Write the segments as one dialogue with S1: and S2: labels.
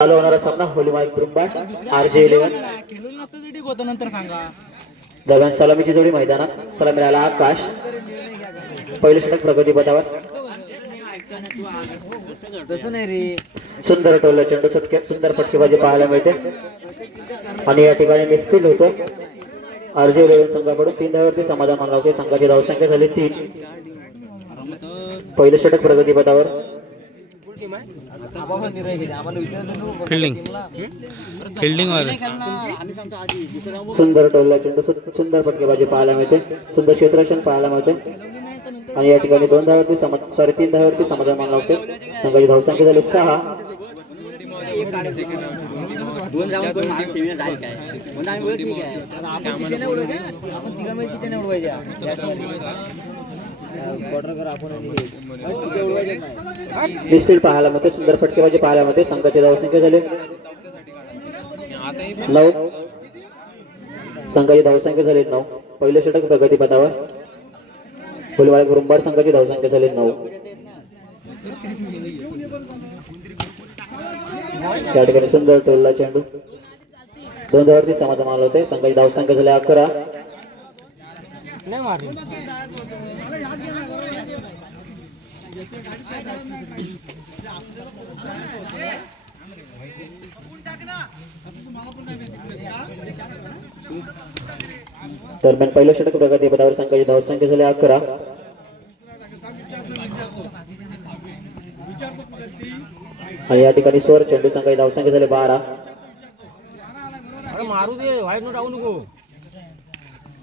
S1: चालू होणारा सामना होली माईक ब्रुंबाट आर जे इलेव्हन.
S2: खेळून नसतं तर ठीक होतं नंतर सांगा.
S1: दरम्यान सलामीची जोडी मैदानात. सलामी मिळाला आकाश. पहिले षटक प्रगती पथावर
S2: तसं नाही रे.
S1: सुंदर टोलला चेंडू सुटके सुंदर फटकेबाजी पाहायला मिळते. आणि या ठिकाणी मिसफिल होतो. अर्जे इलेव्हन संघाकडून तीन धावावरती समाधान मानला होते संघाची धावसंख्या झाली तीन. पहिले षटक प्रगती पथावर
S3: फिल्डिंग फिल्डिंग
S1: सुंदर टोलला चेंडू सु- सुंदर फटकेबाजी पाहायला मिळते. सुंदर क्षेत्ररक्षण पाहायला मिळते. आणि या ठिकाणी दोन धावावरती सम सॉरी तीन धावावरती समाधान मानला होते संघाची धावसंख्या झाली सहा.
S2: दोन जाऊन
S1: पाहायला मिळते सुंदर फटकेबाजी पाहायला मिळते संघाची धावसंख्या झाले. नऊ. संघाची धावसंख्या झाली नऊ. पहिले षटक प्रगतीपथावर फुलवाळे गुरुंबार संघाची धावसंख्या झाली नऊ. त्या ठिकाणी सुंदर टोलला चेंडू. दोन धावरती समाधान मानलं होते. संघाची धावसंख्या झाली अकरा.
S2: नाही मारली
S1: दरम्यान पहिल्या षटक प्रगती पदावर संघाची धावसंख्या झाली अकरा आणि या ठिकाणी स्वर चेंडू संघाची धावसंख्या झाली बारा
S2: अरे मारू दे व्हाईट नको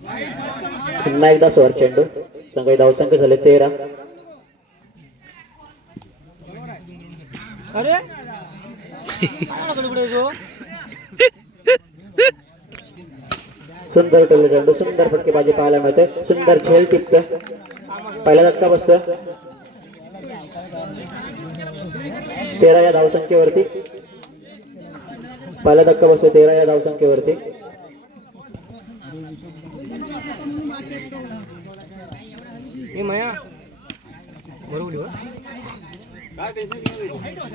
S1: पुन्हा एकदा स्वर चेंडू. संघाची धावसंख्या झाली तेरा.
S2: अरे.
S1: सुंदर टोले चेंडू सुंदर फटकेबाजी पाहायला मिळते. सुंदर झेल टिपत पहिला धक्का बसतो तेरा या धावसंख्येवरती. पहिला धक्का बसतो तेरा या धावसंख्येवरती.
S2: माया. बरोबर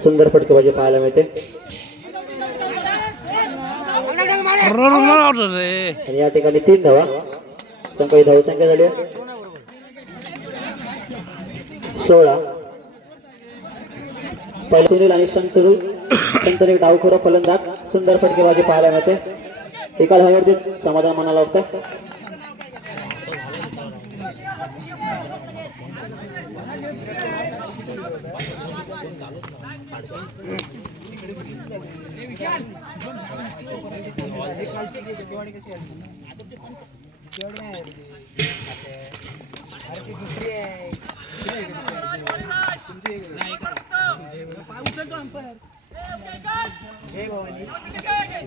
S1: सुंदर फटकेबाजी पाहायला मिळते
S3: रे.
S1: आणि या ठिकाणी तीन धावा. संघाची धावसंख्या झाली आहे सोळा. पहिले सुनील आणि संतरू. संतर एक डावखोरा फलंदाज. सुंदर फटकेबाजी पाहायला मिळते एका धावावरती समाधान म्हणाला होतं.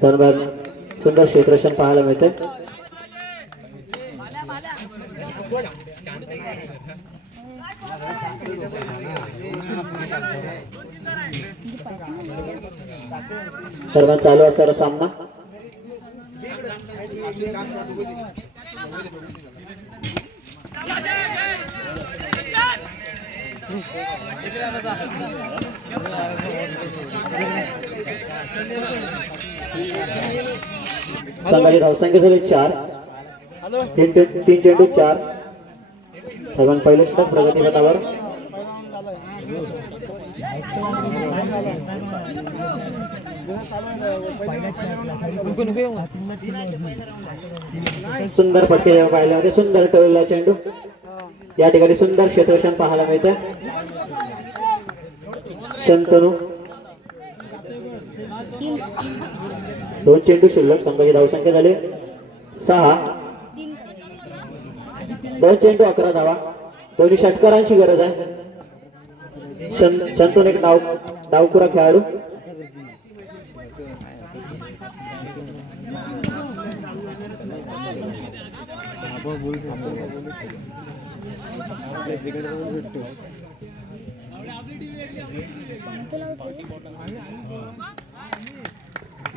S1: दरम्यान सुंदर क्षेत्ररक्षण पाहायला मिळते दरम्यान चालू असणारा सामना. संघाची धावसंख्या झाली चार. तीन तीन चेंडू चार. दरम्यान पहिले षटक प्रगती गटावर.
S2: नको नको
S1: सुंदर फटके पाहिला होते सुंदर टोळला चेंडू. या ठिकाणी सुंदर क्षेत्रक्षण पाहायला मिळते. शंतनू. दोन चेंडू शिल्लक संघाची धावसंख्या झाली. सहा. दोन चेंडू अकरा धावा. दोन्ही षटकारांची गरज आहे. शंतून एक डाव डावकुरा खेळाडू.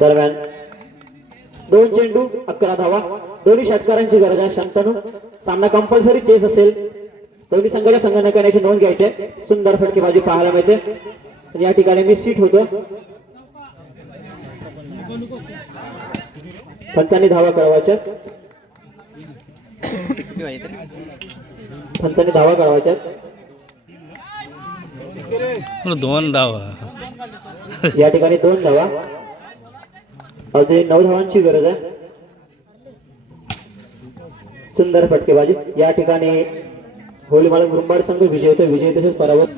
S1: दरम्यान दोन चेंडू अकरा धावा. दोन्ही षटकारांची गरज आहे. शांतनु सामना कंपल्सरी चेस असेल. दोन्ही संघाच्या संगणकाची नोंद घ्यायची सुंदर सुंदर फटकेबाजी पाहायला मिळते. या ठिकाणी मी सीट होतो. पंचांनी धावा कळवायच्या. पंचांनी धावा कळवायच्या
S3: दोन धावा.
S1: या ठिकाणी दोन धावा. अजून नऊ धावांची गरज आहे. सुंदर फटकेबाजी. या ठिकाणी होळी मालक मुरुंबाड संघ विजय होतो विजय तसेच पराभूत